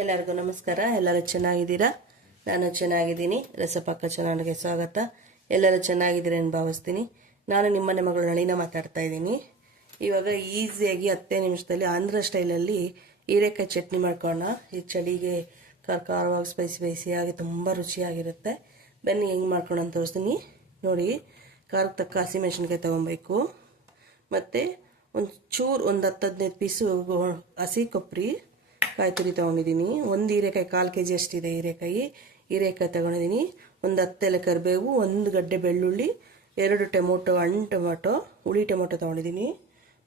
ಎಲ್ಲರಿಗೂ ನಮಸ್ಕಾರ. ಎಲ್ಲರೂ ಚೆನ್ನಾಗಿದ್ದೀರಾ? ನಾನು ಚೆನ್ನಾಗಿದ್ದೀನಿ. ರಸಪಕ್ಕ ಚೆನ್ನಾಗಿ ಸ್ವಾಗತ. ಎಲ್ಲರೂ ಚೆನ್ನಾಗಿದ್ದೀರಾ ಎಂದು ಭಾವಿಸ್ತೀನಿ. ನಾನು ನಿಮ್ಮನೆ ಮಗಳು ನಳಿನ ಮಾತಾಡ್ತಾ ಇದ್ದೀನಿ. ಇವಾಗ ಈಸಿಯಾಗಿ ಹತ್ತೇ ನಿಮಿಷದಲ್ಲಿ ಆಂಧ್ರ ಸ್ಟೈಲಲ್ಲಿ ಹೀರೆಕಾಯಿ ಚಟ್ನಿ ಮಾಡ್ಕೊಳ್ಳೋಣ. ಈ ಚಳಿಗೆ ಖಾರ ಖಾರವಾಗಿ ಸ್ಪೈಸಿ ಸ್ಪೈಸಿಯಾಗಿ ತುಂಬ ರುಚಿಯಾಗಿರುತ್ತೆ. ಬನ್ನಿ, ಹೆಂಗೆ ಮಾಡ್ಕೊಳ್ಳೋಣ ಅಂತ ತೋರಿಸ್ತೀನಿ. ನೋಡಿ ಖಾರಕ್ಕೆ ತಕ್ಕ ಹಸಿಮೆಣ್ಸಿನ್ಕಾಯಿ ತೊಗೊಬೇಕು. ಮತ್ತು ಒಂದು ಚೂರು ಒಂದು ಹತ್ತು ಹದಿನೈದು ಪೀಸು ಹಸಿ ಕೊಬ್ಬರಿ. ಕಾಯಿ ತುರಿ ತೊಗೊಂಡಿದ್ದೀನಿ ಒಂದು ಹೀರೆಕಾಯಿ ಕಾಲು ಕೆ ಜಿ ಅಷ್ಟಿದೆ ಹೀರೆಕಾಯಿ. ಹೀರೆಕಾಯಿ ತೊಗೊಂಡಿದ್ದೀನಿ ಒಂದು ಹತ್ತೆಲೆ ಕರಿಬೇವು, ಒಂದು ಗಡ್ಡೆ ಬೆಳ್ಳುಳ್ಳಿ, ಎರಡು ಟೊಮೊಟೊ, ಹಣ್ಣು ಟೊಮೊಟೊ, ಹುಳಿ ಟೊಮೊಟೊ ತೊಗೊಂಡಿದ್ದೀನಿ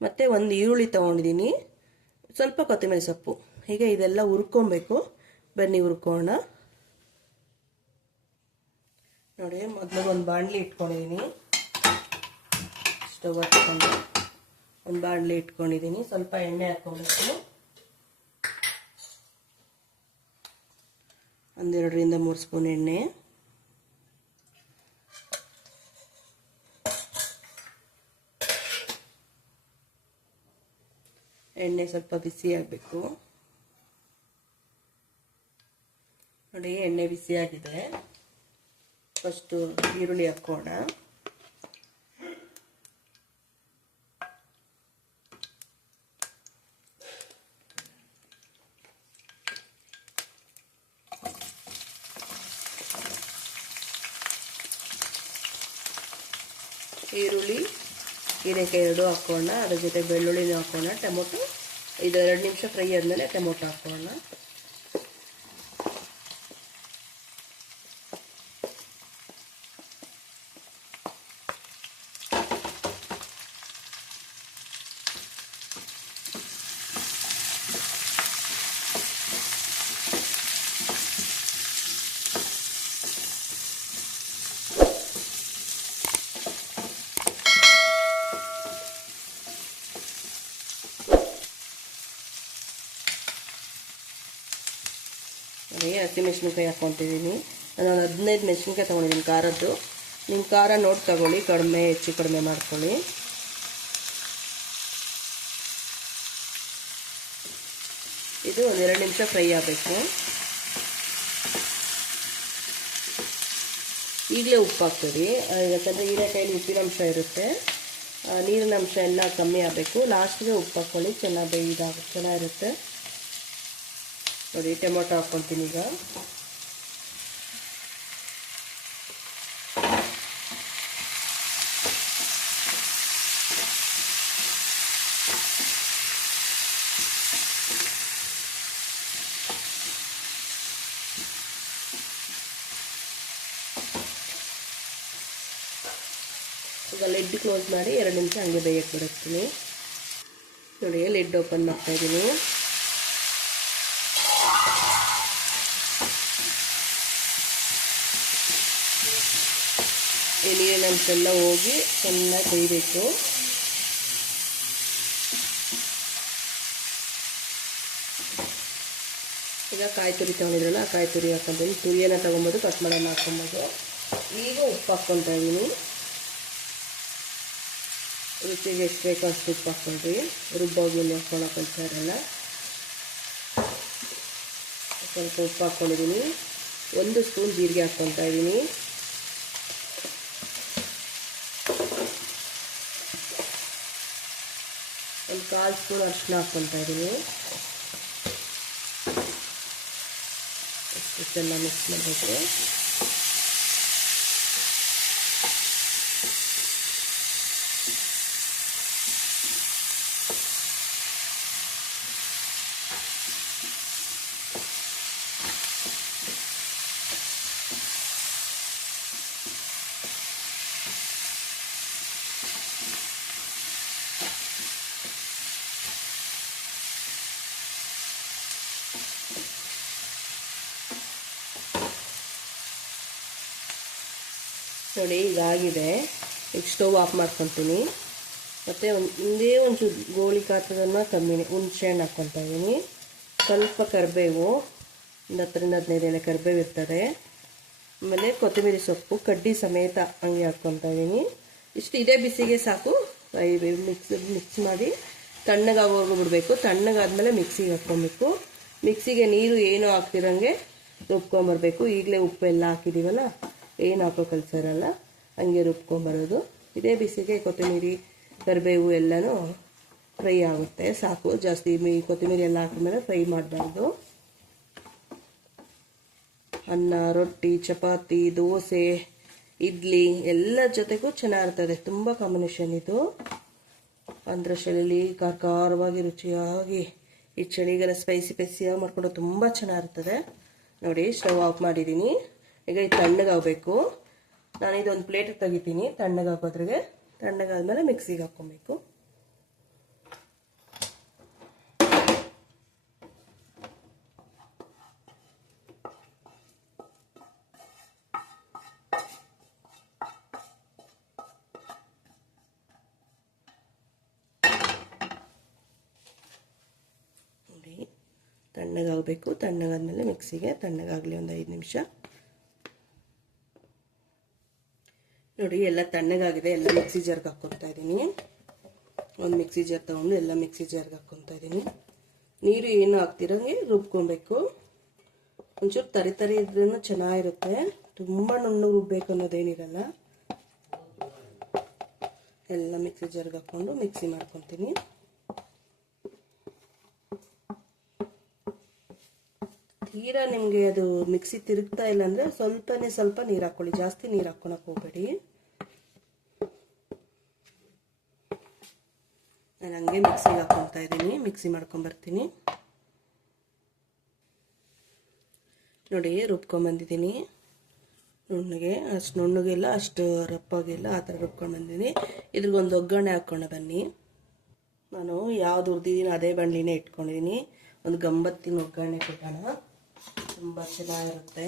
ಮತ್ತು ಒಂದು ಈರುಳ್ಳಿ ತೊಗೊಂಡಿದ್ದೀನಿ ಸ್ವಲ್ಪ ಕೊತ್ತಂಬರಿ ಸೊಪ್ಪು. ಹೀಗೆ ಇದೆಲ್ಲ ಹುರ್ಕೊಬೇಕು. ಬನ್ನಿ ಹುರ್ಕೋಣ. ನೋಡಿ, ಮೊದಲು ಒಂದು ಬಾಣಲಿ ಇಟ್ಕೊಂಡಿದ್ದೀನಿ ಸ್ಟವ್ ಹಚ್ಕೊಂಡು ಒಂದು ಬಾಣಲಿ ಇಟ್ಕೊಂಡಿದ್ದೀನಿ ಸ್ವಲ್ಪ ಎಣ್ಣೆ ಹಾಕ್ಕೊಬೇಕು ಒಂದೆರಡರಿಂದ ಮೂರು ಸ್ಪೂನ್ ಎಣ್ಣೆ. ಎಣ್ಣೆ ಸ್ವಲ್ಪ ಬಿಸಿ ಆಗಬೇಕು. ನೋಡಿ ಎಣ್ಣೆ ಬಿಸಿಯಾಗಿದೆ ಫಸ್ಟು ಈರುಳ್ಳಿ ಹಾಕೋಣ. ಈರುಳ್ಳಿ ಹೀರೆಕಾಯಿ ಎರಡು ಹಾಕೋಣ, ಅದ್ರ ಜೊತೆ ಬೆಳ್ಳುಳ್ಳಿನೂ ಹಾಕೋಣ, ಟೊಮೊಟೊ, ಇದು ಎರಡು ನಿಮಿಷ ಫ್ರೈ ಆದಮೇಲೆ ಟೊಮೊಟೊ ಹಾಕೋಣ. ನೋಡಿ ಹಸಿಮೆಣ್ಸಿನ್ಕಾಯಿ ಹಾಕ್ಕೊತಿದ್ದೀನಿ. ನಾನು ಒಂದು ಹದಿನೈದು ಮೆಣಸಿನ್ಕಾಯಿ ತೊಗೊಂಡಿದ್ದೀನಿ ಖಾರದ್ದು. ನಿಮ್ಮ ಖಾರ ನೋಡಿ ತಗೊಳ್ಳಿ ಕಡಿಮೆ ಹೆಚ್ಚು ಕಡಿಮೆ ಮಾಡ್ಕೊಳ್ಳಿ. ಇದು ಒಂದೆರಡು ನಿಮಿಷ ಫ್ರೈ ಆಗಬೇಕು. ಈಗಲೇ ಉಪ್ಪು ಹಾಕ್ತೀವಿ ಯಾಕಂದರೆ ಹೀರೆಕಾಯಲ್ಲಿ ಉಪ್ಪಿನಂಶ ಇರುತ್ತೆ. ಆ, ನೀರಿನ ಅಂಶ ಎಲ್ಲ ಕಮ್ಮಿ ಆಗಬೇಕು. ಲಾಸ್ಟ್ಗೆ ಉಪ್ಪು ಹಾಕ್ಕೊಳ್ಳಿ ಚೆನ್ನಾಗಿ ಇದಾಗ ಚೆನ್ನಾಗಿರುತ್ತೆ ನೋಡಿ, ಟೊಮೊಟೊ ಹಾಕ್ಕೊತೀನಿ ಈಗ. ಈಗ ಲೆಡ್ ಕ್ಲೋಸ್ ಮಾಡಿ ಎರಡು ನಿಮಿಷ ಹಂಗೆ ಬೇಯಕ್ಕೆ ಬಿಡುತ್ತೀನಿ. ನೋಡಿ, ಲೆಡ್ ಓಪನ್ ಮಾಡ್ತಾ ಅಂಶ ಎಲ್ಲ ಹೋಗಿ ಚೆನ್ನಾಗಿ ಕೊಯ್ಬೇಕು ಈಗ ಕಾಯಿ ತುರಿ ತೊಗೊಂಡಿದ್ರಲ್ಲ, ಆ ಕಾಯಿ ತುರಿ ಹಾಕ್ಕೊಂತೀನಿ ತುರಿಯನ್ನು ತೊಗೊಬೋದು ಕಟ್ ಮಾಡೋಣ ಹಾಕ್ಕೊಬೋದು ಈಗ ಉಪ್ಪು ಹಾಕ್ಕೊತಾ ಇದ್ದೀನಿ ರುಚಿಗೆ ಎಷ್ಟು ಬೇಕೋ ಅಷ್ಟು ಉಪ್ಪು ಹಾಕ್ಕೊಳ್ರಿ ರುಬ್ಬೋಗಿ ಇರಲ್ಲ. ಸ್ವಲ್ಪ ಉಪ್ಪು ಹಾಕ್ಕೊಂಡಿದ್ದೀನಿ ಒಂದು ಸ್ಪೂನ್ ಜೀರಿಗೆ ಹಾಕ್ಕೊತಾ ಇದ್ದೀನಿ ಕಾಲು ಸ್ಪೂನ್ ಅರಿಶಿನ ಹಾಕ್ಕೊತಾ ಇದ್ದೀನಿ ಇಷ್ಟೆಲ್ಲ ಮಿಕ್ಸ್ ಮಾಡಬೇಕು. ನೋಡಿ, ಇದಾಗಿದೆ. ಈಗ ಸ್ಟವ್ ಆಫ್ ಮಾಡ್ಕೊತೀನಿ. ಮತ್ತು ಒಂದು ಒಂಚೂರು ಗೋಳಿ ಕಾತದನ್ನು ಕಮ್ಮಿನಿ ಹುಣಸೆ ಹಣ್ಣು ಹಾಕ್ಕೊತಾ ಇದ್ದೀನಿ. ಸ್ವಲ್ಪ ಕರಿಬೇವು, ಒಂದು ಹತ್ತರಿಂದ ಹದಿನೈದು ಎಲೆ ಕರಿಬೇವು ಇರ್ತದೆ. ಆಮೇಲೆ ಕೊತ್ತಂಬರಿ ಸೊಪ್ಪು, ಕಡ್ಡಿ ಸಮೇತ ಹಂಗೆ ಹಾಕ್ಕೊತಾ ಇದ್ದೀನಿ. ಇಷ್ಟು ಇದೇ ಬಿಸಿಗೆ ಸಾಕು. ಮಿಕ್ಸ್ ಮಿಕ್ಸ್ ಮಾಡಿ ತಣ್ಣಗಾಗೋವರೆಗೂ ಬಿಡಬೇಕು. ತಣ್ಣಗಾದ್ಮೇಲೆ ಮಿಕ್ಸಿಗೆ ಹಾಕ್ಕೊಬೇಕು. ಮಿಕ್ಸಿಗೆ ನೀರು ಏನು ಹಾಕ್ತಿರಂಗೆ ರುಬ್ಕೊಂಬರ್ಬೇಕು. ಈಗಲೇ ಉಪ್ಪೆಲ್ಲ ಹಾಕಿದ್ದೀವಲ್ಲ? ಏನು ಹಾಕೋ ಕೆಲಸ ಇರಲ್ಲ ಹಂಗೆ ರುಬ್ಕೊಂಬರೋದು. ಇದೇ ಬಿಸಿಗೆ ಕೊತ್ತಂಬರಿ, ಕರಿಬೇವು ಎಲ್ಲನೂ ಫ್ರೈ ಆಗುತ್ತೆ. ಸಾಕು, ಜಾಸ್ತಿ ಮೀ, ಕೊತ್ತಂಬರಿ ಎಲ್ಲ ಹಾಕಿದ್ಮೇಲೆ ಫ್ರೈ ಮಾಡಬಾರ್ದು. ಅನ್ನ, ರೊಟ್ಟಿ, ಚಪಾತಿ, ದೋಸೆ, ಇಡ್ಲಿ ಎಲ್ಲ ಜೊತೆಗೂ ಚೆನ್ನಾಗಿರ್ತದೆ. ತುಂಬ ಕಾಂಬಿನೇಷನ್ ಇದು. ಅಂದ್ರೆ ಶೈಲಿಯಲ್ಲಿ ಖಾರ ಖಾರವಾಗಿ ರುಚಿಯಾಗಿ ಈ ಚಳಿಗೆಲ್ಲ ಸ್ಪೈಸಿ ಸ್ಪೈಸಿಯಾಗಿ ಮಾಡಿಕೊಂಡು ತುಂಬ ಚೆನ್ನಾಗಿರ್ತದೆ. ನೋಡಿ ಸ್ಟವ್ ಆಫ್ ಮಾಡಿದ್ದೀನಿ. ಈಗ ಇದು ತಣ್ಣಗಾಗಬೇಕು ನಾನು ಇದೊಂದು ಪ್ಲೇಟಿಗೆ ತೆಗಿತೀನಿ ತಣ್ಣಗಾಗೋದ್ರಿಗೆ ತಣ್ಣಗಾದ್ಮೇಲೆ ಮಿಕ್ಸಿಗೆ ಹಾಕ್ಕೊಬೇಕು. ತಣ್ಣಗಾಗಬೇಕು. ತಣ್ಣಗಾದ್ಮೇಲೆ ಮಿಕ್ಸಿಗೆ ತಣ್ಣಗಾಗಲಿ ಒಂದು ಐದು ನಿಮಿಷ. ನೋಡಿ, ಎಲ್ಲ ತಣ್ಣಗಾಗಿದೆ. ಎಲ್ಲ ಮಿಕ್ಸಿ ಜಾರ್ಗೆ ಹಾಕ್ಕೊತಾ ಇದ್ದೀನಿ. ಒಂದು ಮಿಕ್ಸಿ ಜಾರ್ ತೊಗೊಂಡು ಎಲ್ಲ ಮಿಕ್ಸಿ ಜಾರ್ಗೆ ಹಾಕ್ಕೊತಾ ಇದ್ದೀನಿ. ನೀರು ಏನು ಹಾಕ್ತಿರಂಗೆ ರುಬ್ಕೊಬೇಕು. ಒಂಚೂರು ತರಿ ತರಿ ಇದ್ರೂ ಚೆನ್ನಾಗಿರುತ್ತೆ. ತುಂಬ ನುಣ್ಣು ರುಬ್ಬೇಕು ಅನ್ನೋದೇನಿರಲ್ಲ. ಎಲ್ಲ ಮಿಕ್ಸಿ ಜಾರ್ಗೆ ಹಾಕ್ಕೊಂಡು ಮಿಕ್ಸಿ ಮಾಡ್ಕೊತೀನಿ. ತೀರಾ ನಿಮಗೆ ಅದು ಮಿಕ್ಸಿ ತಿರುಗ್ತಾ ಇಲ್ಲ ಅಂದರೆ ಸ್ವಲ್ಪನೇ ಸ್ವಲ್ಪ ನೀರು ಹಾಕ್ಕೊಳ್ಳಿ. ಜಾಸ್ತಿ ನೀರು ಹಾಕ್ಕೊಳಕ್ಕೆ ಹೋಗಬೇಡಿ. ನಾನು ಹಂಗೆ ಮಿಕ್ಸಿಗೆ ಹಾಕ್ಕೊತಾ ಇದ್ದೀನಿ ಮಿಕ್ಸಿ ಮಾಡ್ಕೊಂಬರ್ತೀನಿ ನೋಡಿ ರುಬ್ಕೊಂಬಂದಿದ್ದೀನಿ ನುಣ್ಣಗೆ, ಅಷ್ಟು ನುಣ್ಣಗೆಲ್ಲ, ಅಷ್ಟು ರಪ್ಪಾಗಿಲ್ಲ ಆ ಥರ ರುಬ್ಕೊಂಡು ಬಂದಿದ್ದೀನಿ. ಇದ್ರಿಗೊಂದು ಒಗ್ಗರಣೆ ಹಾಕ್ಕೊಂಡು ಬನ್ನಿ. ನಾನು ಯಾವ್ದು ಹುರಿದಿದ್ದೀನಿ ಅದೇ ಬಂಡ್ಲಿನೇ ಇಟ್ಕೊಂಡಿದ್ದೀನಿ ಒಂದು ಗಂಬತ್ತಿನ ಒಗ್ಗರಣೆ ಕೊಡೋಣ. ತುಂಬ ಚೆನ್ನಾಗಿರುತ್ತೆ.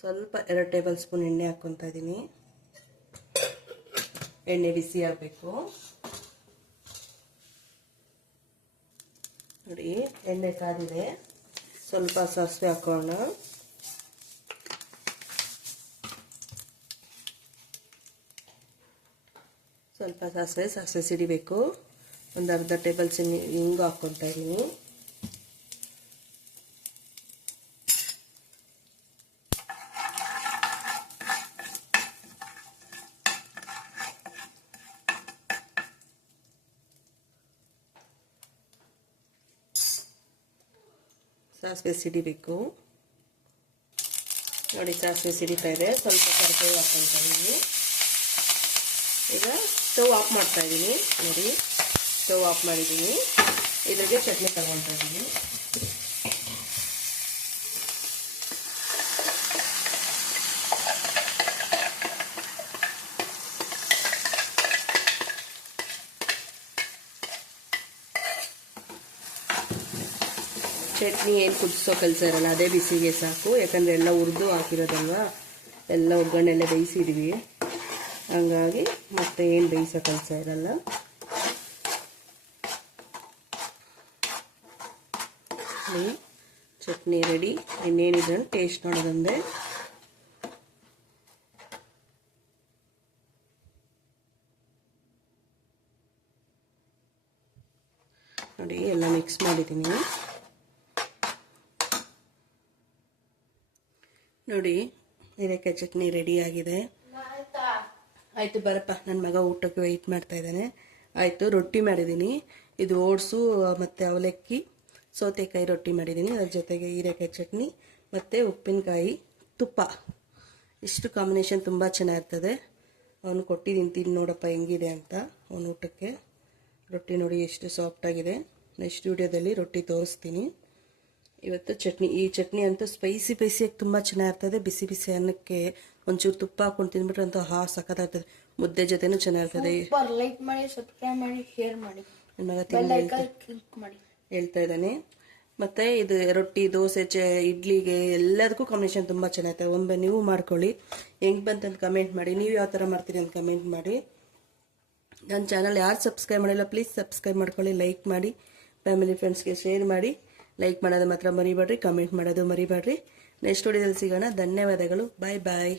ಸ್ವಲ್ಪ ಎರಡು ಟೇಬಲ್ ಸ್ಪೂನ್ ಎಣ್ಣೆ ಹಾಕ್ಕೊತಾ ಇದ್ದೀನಿ. ಎಣ್ಣೆ ಬಿಸಿ ಆಗಬೇಕು. ನೋಡಿ, ಎಣ್ಣೆ ಕಾದಿದೆ. ಸ್ವಲ್ಪ ಸಾಸಿವೆ ಹಾಕೋಣ. ಸ್ವಲ್ಪ ಸಾಸಿವೆ ಸಾಸಿವೆ ಸಿಡಿಬೇಕು. ಒಂದು ಅರ್ಧ ಟೇಬಲ್ ಸ್ಪೂನ್ ಹಿಂಗು ಹಾಕ್ಕೊತಾ ಇದ್ದೀನಿ. ಸಾಸಿವೆ ಸಿಡಿಬೇಕು ನೋಡಿ ಸಾಸಿವೆ ಸಿಡಿತಾ ಇದೆ. ಸ್ವಲ್ಪ ಕರಿಬೇವು ಹಾಕ್ಕೊತಾ ಇದ್ದೀನಿ ಈಗ ಸ್ಟವ್ ಆಫ್ ಮಾಡ್ತಾ ಇದ್ದೀನಿ ನೋಡಿ, ಸ್ಟವ್ ಆಫ್ ಮಾಡಿದ್ದೀನಿ. ಇದ್ರಿಗೆ ಚಟ್ನಿ ತಗೊಳ್ತಾ ಇದ್ದೀನಿ ಚಟ್ನಿ ಏನು ಕುದಿಸೋ ಕೆಲಸ ಇರಲ್ಲ, ಅದೇ ಬಿಸಿಗೆ ಸಾಕು. ಯಾಕಂದರೆ ಎಲ್ಲ ಹುರಿದು ಹಾಕಿರೋದಲ್ವ? ಎಲ್ಲ ಒಗ್ಗರಣೆ ಎಲ್ಲ ಬೇಯಿಸಿದ್ವಿ. ಹಂಗಾಗಿ ಮತ್ತೆ ಏನು ಬೇಯಿಸೋ ಕೆಲಸ ಇರಲ್ಲ. ಚಟ್ನಿ ರೆಡಿ ಇನ್ನೇನಿದೆ ಟೇಸ್ಟ್ ನೋಡೋದಂದೆ. ನೋಡಿ, ಎಲ್ಲ ಮಿಕ್ಸ್ ಮಾಡಿದ್ದೀನಿ. ನೋಡಿ ಹೀರೆಕಾಯಿ ಚಟ್ನಿ ರೆಡಿ ಆಗಿದೆ. ಆಯಿತು ಬರಪ್ಪ ನನ್ನ ಮಗ ಊಟಕ್ಕೆ ವೆಯ್ಟ್ ಮಾಡ್ತಾ ಇದ್ದಾನೆ. ಆಯಿತು, ರೊಟ್ಟಿ ಮಾಡಿದ್ದೀನಿ. ಇದು ಓಟ್ಸು, ಮತ್ತು ಅವಲಕ್ಕಿ, ಸೌತೆಕಾಯಿ ರೊಟ್ಟಿ ಮಾಡಿದ್ದೀನಿ. ಅದ್ರ ಜೊತೆಗೆ ಹೀರೆಕಾಯಿ ಚಟ್ನಿ, ಮತ್ತು ಉಪ್ಪಿನಕಾಯಿ, ತುಪ್ಪ. ಇಷ್ಟು ಕಾಂಬಿನೇಷನ್ ತುಂಬ ಚೆನ್ನಾಗಿರ್ತದೆ. ಅವನು ಕೊಟ್ಟಿದ್ದೀನಿ ತಿಂದು ನೋಡಪ್ಪ ಹೆಂಗಿದೆ ಅಂತ ಅವನ ಊಟಕ್ಕೆ. ರೊಟ್ಟಿ ನೋಡಿ ಎಷ್ಟು ಸಾಫ್ಟಾಗಿದೆ ನೆಕ್ಸ್ಟ್ ವಿಡಿಯೋದಲ್ಲಿ ರೊಟ್ಟಿ ತೋರಿಸ್ತೀನಿ. ಇವತ್ತು ಚಟ್ನಿ ಈ ಚಟ್ನಿ ಅಂತೂ ಸ್ಪೈಸಿ ಸ್ಪೈಸಿಯಾಗಿ ತುಂಬ ಚೆನ್ನಾಗಿರ್ತದೆ ಬಿಸಿ ಬಿಸಿ ಅನ್ನಕ್ಕೆ ಒಂಚೂರು ತುಪ್ಪ ಹಾಕೊಂಡು ತಿಂದ್ಬಿಟ್ರೆ ಅಂತೂ ಹಾ ಸಖತ್ತಾಗ್ತದೆ. ಮುದ್ದೆ ಜೊತೆನೂ ಚೆನ್ನಾಗಿರ್ತದೆ ಲೈಕ್ ಮಾಡಿ ಸಬ್ಸ್ಕ್ರೈಬ್ ಮಾಡಿ ಶೇರ್ ಮಾಡಿ. ನನ್ನ ಕ್ಲಿಕ್ ಮಾಡಿ. ಹೇಳ್ತಾ ಇದ್ದಾನೆ. ಮತ್ತೆ ಇದು ರೊಟ್ಟಿ ದೋಸೆ ಚ ಇಡ್ಲಿಗೆ ಎಲ್ಲದಕ್ಕೂ ಕಾಂಬಿನೇಷನ್ ತುಂಬ ಚೆನ್ನಾಗಿರ್ತದೆ ಒಮ್ಮೆ ನೀವು ಮಾಡ್ಕೊಳ್ಳಿ. ಹೆಂಗೆ ಬಂತಂತ ಕಮೆಂಟ್ ಮಾಡಿ. ನೀವು ಯಾವ ಥರ ಮಾಡ್ತೀರಿ ಅಂತ ಕಮೆಂಟ್ ಮಾಡಿ. ನನ್ನ ಚಾನಲ್ ಯಾರು ಸಬ್ಸ್ಕ್ರೈಬ್ ಮಾಡಿಲ್ಲ ಪ್ಲೀಸ್ ಸಬ್ಸ್ಕ್ರೈಬ್ ಮಾಡ್ಕೊಳ್ಳಿ ಲೈಕ್ ಮಾಡಿ. ಫ್ಯಾಮಿಲಿ ಫ್ರೆಂಡ್ಸ್ಗೆ ಶೇರ್ ಮಾಡಿ. ಲೈಕ್ ಮಾಡೋದು ಮಾತ್ರ ಮರಿಬೇಡ್ರಿ ಕಮೆಂಟ್ ಮಾಡೋದು ಮರಿಬೇಡ್ರಿ. ನೆಕ್ಸ್ಟ್ ವಿಡಿಯೋದಲ್ಲಿ ಸಿಗೋಣ. ಧನ್ಯವಾದಗಳು. ಬಾಯ್ ಬಾಯ್